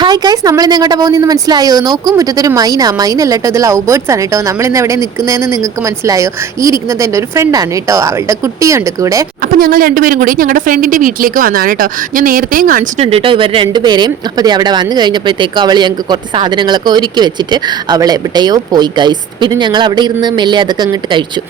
Hi guys നമ്മൾ ഇന്ന് എങ്ങോട്ടാ പോകുന്നതെന്ന് മനസ്സിലായോ? നോക്കും മുറ്റത്തൊരു മൈന. മൈനല്ല കേട്ടോ ഇത് ലവ് ബേർഡ്സ് ആണ് കേട്ടോ. നമ്മൾ ഇന്ന് എവിടെ നിൽക്കുന്നതെന്ന് നിങ്ങൾക്ക് മനസ്സിലായോ? ഈ ഇരിക്കുന്നത് എന്റെ ഒരു ഫ്രണ്ടാണ് കേട്ടോ അവളുടെ കുട്ടിയുണ്ട് കൂടെ. അപ്പം ഞങ്ങൾ രണ്ടുപേരും കൂടി ഞങ്ങളുടെ ഫ്രണ്ടിന്റെ വീട്ടിലേക്ക് വന്നതാണ് കേട്ടോ. ഞാൻ നേരത്തെയും കാണിച്ചിട്ടുണ്ട് കേട്ടോ ഇവർ രണ്ടുപേരെയും. അപ്പോൾ ദേ അവിടെ വന്നു കഴിഞ്ഞപ്പോഴത്തേക്കും അവൾ ഞങ്ങൾക്ക് കുറച്ച് സാധനങ്ങളൊക്കെ ഒരുക്കി വെച്ചിട്ട് അവൾ എവിടെയോ പോയി ഗൈസ് പിന്നെ ഞങ്ങൾ അവിടെ ഇരുന്ന് മെല്ലെ അതൊക്കെ അങ്ങോട്ട് കഴിച്ചു.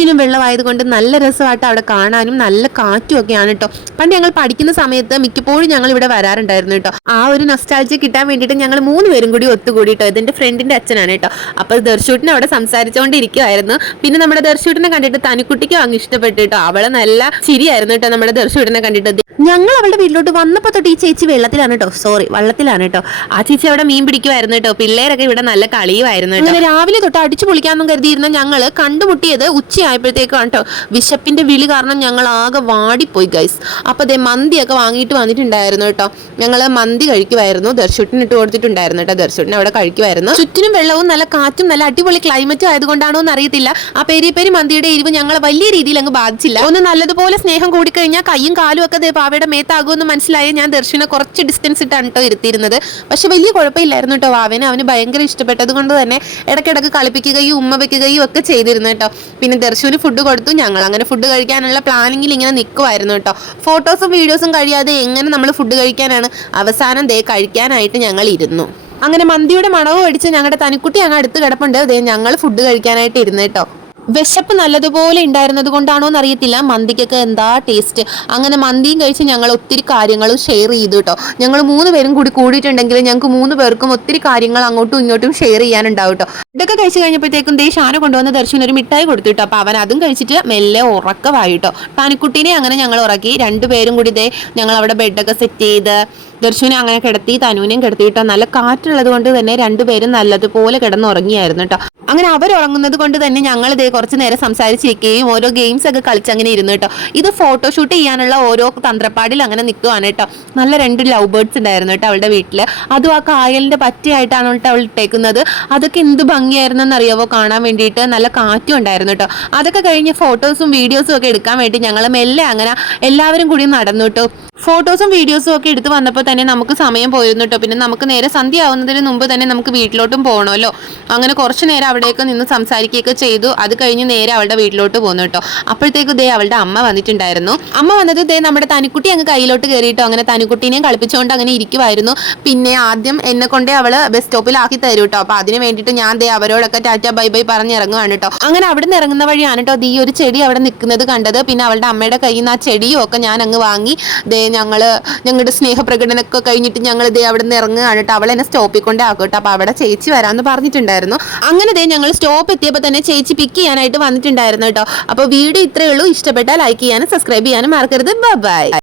ചുറ്റിനും വെള്ളമായതുകൊണ്ട് നല്ല രസമായിട്ട് അവിടെ കാണാനും നല്ല കാറ്റും ഒക്കെയാണ് കേട്ടോ പണ്ട് ഞങ്ങൾ പഠിക്കുന്ന സമയത്ത് മിക്കപ്പോഴും ഞങ്ങൾ ഇവിടെ വരാറുണ്ടായിരുന്നു കേട്ടോ ആ ഒരു നൊസ്റ്റാൾജി കിട്ടാൻ വേണ്ടിയിട്ട് ഞങ്ങൾ മൂന്ന് പേരും കൂടി ഒത്തുകൂടി കേട്ടോ ഇതിന്റെ ഫ്രണ്ടിന്റെ അച്ഛനാണ് കേട്ടോ അപ്പോൾ ദർശൂട്ടിനെ അവിടെ സംസാരിച്ചുകൊണ്ടിരിക്കുവായിരുന്നു പിന്നെ നമ്മുടെ ദർശൂട്ടിനെ കണ്ടിട്ട് തനിക്കുട്ടിക്കും അങ്ങ് ഇഷ്ടപ്പെട്ടു കേട്ടോ അവളെ നല്ല ചിരിയായിരുന്നു കേട്ടോ നമ്മുടെ ദർശൂട്ടിനെ കണ്ടിട്ട്. ഞങ്ങൾ അവളുടെ വീട്ടിലോട്ട് വന്നപ്പോൾ തൊട്ട് ഈ ചേച്ചി വെള്ളത്തിലാണ് കേട്ടോ സോറി വള്ളത്തിലാണ് കേട്ടോ ആ ചേച്ചി അവിടെ മീൻ പിടിക്കുമായിരുന്നു കേട്ടോ പിള്ളേരൊക്കെ ഇവിടെ നല്ല കളിയുമായിരുന്നു കേട്ടോ രാവിലെ തൊട്ട് അടിച്ചു പൊളിക്കാമെന്നും കരുതിയിരുന്ന ഞങ്ങൾ കണ്ടുമുട്ടിയത് ഉച്ചയായപ്പോഴത്തേക്കാണ് കേട്ടോ വിശപ്പിന്റെ വിളി കാരണം ഞങ്ങൾ ആകെ വാടിപ്പോയി ഗൈസ് അപ്പോൾ അതേ മന്തിയൊക്കെ വാങ്ങിയിട്ട് വന്നിട്ടുണ്ടായിരുന്നു കേട്ടോ ഞങ്ങൾ മന്തി കഴിക്കുമായിരുന്നു ദർശുട്ടിന് ഇട്ട് കൊടുത്തിട്ടുണ്ടായിരുന്നു കേട്ടോ ദർശുട്ടിന് അവിടെ കഴിക്കുമായിരുന്നു ചുറ്റിനും വെള്ളവും നല്ല കാറ്റും നല്ല അടിപൊളി ക്ലൈമറ്റും ആയതുകൊണ്ടാണോ എന്ന് അറിയത്തില്ല. ആ പേരി പേരി മന്തിയുടെ എരിവ് ഞങ്ങളെ വലിയ രീതിയിൽ അങ്ങ് ബാധിച്ചില്ല. ഒന്ന് നല്ലതുപോലെ സ്നേഹം കൂടിക്കഴിഞ്ഞാൽ കൈയും കാലും ഒക്കെ ദേ പാവയുടെ മേത്താകുമെന്ന് മനസ്സിലായി ഞാൻ ദർശന കുറച്ച് ഡിസ്റ്റൻസ് ഇട്ടാണ് കേട്ടോ ഇരുത്തിയിരുന്നത്. പക്ഷെ വലിയ കുഴപ്പമില്ലായിരുന്നു കേട്ടോ വാവന്. അവന് ഭയങ്കര ഇഷ്ടപ്പെട്ടത് കൊണ്ട് തന്നെ ഇടയ്ക്കിടയ്ക്ക് കളിപ്പിക്കുകയും ഉമ്മ വെക്കുകയും ഒക്കെ ചെയ്തിരുന്നു കേട്ടോ പിന്നെ ദർശുവിന് ഫുഡ് കൊടുത്തു. ഞങ്ങൾ അങ്ങനെ ഫുഡ് കഴിക്കാനുള്ള പ്ലാനിങ്ങിൽ ഇങ്ങനെ നിൽക്കുമായിരുന്നു കേട്ടോ ഫോട്ടോസും വീഡിയോസും കഴിയാതെ എങ്ങനെ നമ്മൾ ഫുഡ് കഴിക്കാനാണ്? അവസാനം ദേ കഴിക്കാനായിട്ട് ഞങ്ങൾ ഇരുന്നു. അങ്ങനെ മന്തിയുടെ മണവും അടിച്ച് ഞങ്ങളുടെ തനിക്കുട്ടി അങ്ങ് അടുത്ത് കിടപ്പുണ്ട്. ദേ ഞങ്ങൾ ഫുഡ് കഴിക്കാനായിട്ട് ഇരുന്നു കേട്ടോ വിശപ്പ് നല്ലതുപോലെ ഉണ്ടായിരുന്നത് കൊണ്ടാണോ എന്നറിയത്തില്ല. മന്തിക്കൊക്കെ എന്താ ടേസ്റ്റ് അങ്ങനെ മന്തിയും കഴിച്ച് ഞങ്ങൾ ഒത്തിരി കാര്യങ്ങളും ഷെയർ ചെയ്തു കേട്ടോ. ഞങ്ങൾ മൂന്ന് പേരും കൂടി കൂടിയിട്ടുണ്ടെങ്കിൽ ഞങ്ങൾക്ക് മൂന്ന് പേർക്കും ഒത്തിരി കാര്യങ്ങൾ അങ്ങോട്ടും ഇങ്ങോട്ടും ഷെയർ ചെയ്യാനുണ്ടാവും കേട്ടോ. ഇതൊക്കെ കഴിച്ച് കഴിഞ്ഞപ്പോഴത്തേക്കും ദേ ഷാന കൊണ്ടുവന്ന ദർശനം ഒരു മിഠായി കൊടുത്തു കേട്ടോ. അപ്പോൾ അവൻ അതും കഴിച്ചിട്ട് മെല്ലെ ഉറക്കമായി കേട്ടോ. താനിക്കുട്ടീനെ അങ്ങനെ ഞങ്ങൾ ഉറക്കി. രണ്ടുപേരും കൂടി ഇതേ ഞങ്ങൾ അവിടെ ബെഡൊക്കെ സെറ്റ് ചെയ്ത് ദർശുവിനെ അങ്ങനെ കിടത്തി തനുവിനെയും കിടത്തി കേട്ടോ. നല്ല കാറ്റുള്ളത് കൊണ്ട് തന്നെ രണ്ടുപേരും നല്ലതുപോലെ കിടന്നുറങ്ങിയായിരുന്നു കേട്ടോ. അങ്ങനെ അവരുറങ്ങുന്നത് കൊണ്ട് തന്നെ ഞങ്ങൾ ഇതേ കുറച്ച് നേരം സംസാരിച്ചിരിക്കുകയും ഓരോ ഗെയിംസ് ഒക്കെ കളിച്ച് അങ്ങനെ ഇരുന്നു കേട്ടോ. ഇത് ഫോട്ടോഷൂട്ട് ചെയ്യാനുള്ള ഓരോ തന്ത്രപ്പാടിൽ അങ്ങനെ നിൽക്കുവാണ് കേട്ടോ. നല്ല രണ്ട് ലവ് ബേർഡ്സ് ഉണ്ടായിരുന്നു കേട്ടോ അവളുടെ വീട്ടിൽ അതും ആ കായലിന്റെ പറ്റിയായിട്ടാണ് അവൾ ഇട്ടേക്കുന്നത്. അതൊക്കെ എന്ത് ഭംഗിയായിരുന്നെന്ന് അറിയാവോ കാണാൻ വേണ്ടിയിട്ട്. നല്ല കാറ്റും ഉണ്ടായിരുന്നു കേട്ടോ. അതൊക്കെ കഴിഞ്ഞ് ഫോട്ടോസും വീഡിയോസും ഒക്കെ എടുക്കാൻ വേണ്ടി ഞങ്ങൾ മെല്ലെ അങ്ങനെ എല്ലാവരും കൂടി നടന്നു കേട്ടോ. ഫോട്ടോസും വീഡിയോസും ഒക്കെ എടുത്ത് വന്നപ്പോൾ തന്നെ നമുക്ക് സമയം പോയിരുന്നു കേട്ടോ പിന്നെ നമുക്ക് നേരെ സന്ധ്യ ആവുന്നതിന് മുമ്പ് തന്നെ നമുക്ക് വീട്ടിലോട്ടും പോകണമല്ലോ അങ്ങനെ കുറച്ച് നേരം അവിടെയൊക്കെ നിന്ന് സംസാരിക്കുകയൊക്കെ ചെയ്തു. അത് കഴിഞ്ഞ് നേരെ അവളുടെ വീട്ടിലോട്ട് പോന്നു കേട്ടോ അപ്പോഴത്തേക്കും ദേ അവളുടെ അമ്മ വന്നിട്ടുണ്ടായിരുന്നു. അമ്മ വന്നത് ദേ നമ്മുടെ തനിക്കുട്ടി അങ്ങ് കയ്യിലോട്ട് കയറിയിട്ടോ അങ്ങനെ തനിക്കുട്ടീനെയും കളിപ്പിച്ചുകൊണ്ട് അങ്ങനെ ഇരിക്കുമായിരുന്നു പിന്നെ ആദ്യം എന്നെ കൊണ്ടേ അവൾ ബസ് സ്റ്റോപ്പിലാക്കി തരും കേട്ടോ അപ്പോൾ അതിന് വേണ്ടിയിട്ട് ഞാൻ ദേ അവരോടൊക്കെ ടാറ്റ ബൈ ബൈ പറഞ്ഞ് ഇറങ്ങുവാണ് കേട്ടോ അങ്ങനെ അവിടെ നിന്ന് ഇറങ്ങുന്ന വഴിയാണ് കേട്ടോ ദീ ഒരു ചെടി അവിടെ നിൽക്കുന്നത് കണ്ടത്. പിന്നെ അവളുടെ അമ്മയുടെ കയ്യിൽ നിന്ന് ആ ചെടിയും ഒക്കെ ഞാൻ അങ്ങ് വാങ്ങി. ദേ ഞങ്ങൾ ഞങ്ങളുടെ സ്നേഹപ്രകടനമൊക്കെ കഴിഞ്ഞിട്ട് ഞങ്ങൾ ഇതേ അവിടെ നിന്ന് ഇറങ്ങുകയാണ്. കേട്ടോ അവളെന്നെ സ്റ്റോപ്പിൽ കൊണ്ടേ കേട്ടോ അപ്പോൾ അവിടെ ചേച്ചി വരാമെന്ന് പറഞ്ഞിട്ടുണ്ടായിരുന്നു. അങ്ങനെ ദേ ഞങ്ങൾ സ്റ്റോപ്പ് എത്തിയപ്പോൾ തന്നെ ചേച്ചി പിക്ക് ചെയ്യാനായിട്ട് വന്നിട്ടുണ്ടായിരുന്നു കേട്ടോ അപ്പോൾ വീഡിയോ ഇത്രയേ ഉള്ളൂ. ഇഷ്ടപ്പെട്ടാൽ ലൈക്ക് ചെയ്യാനും സബ്സ്ക്രൈബ് ചെയ്യാനും മറക്കരുത്. ബൈ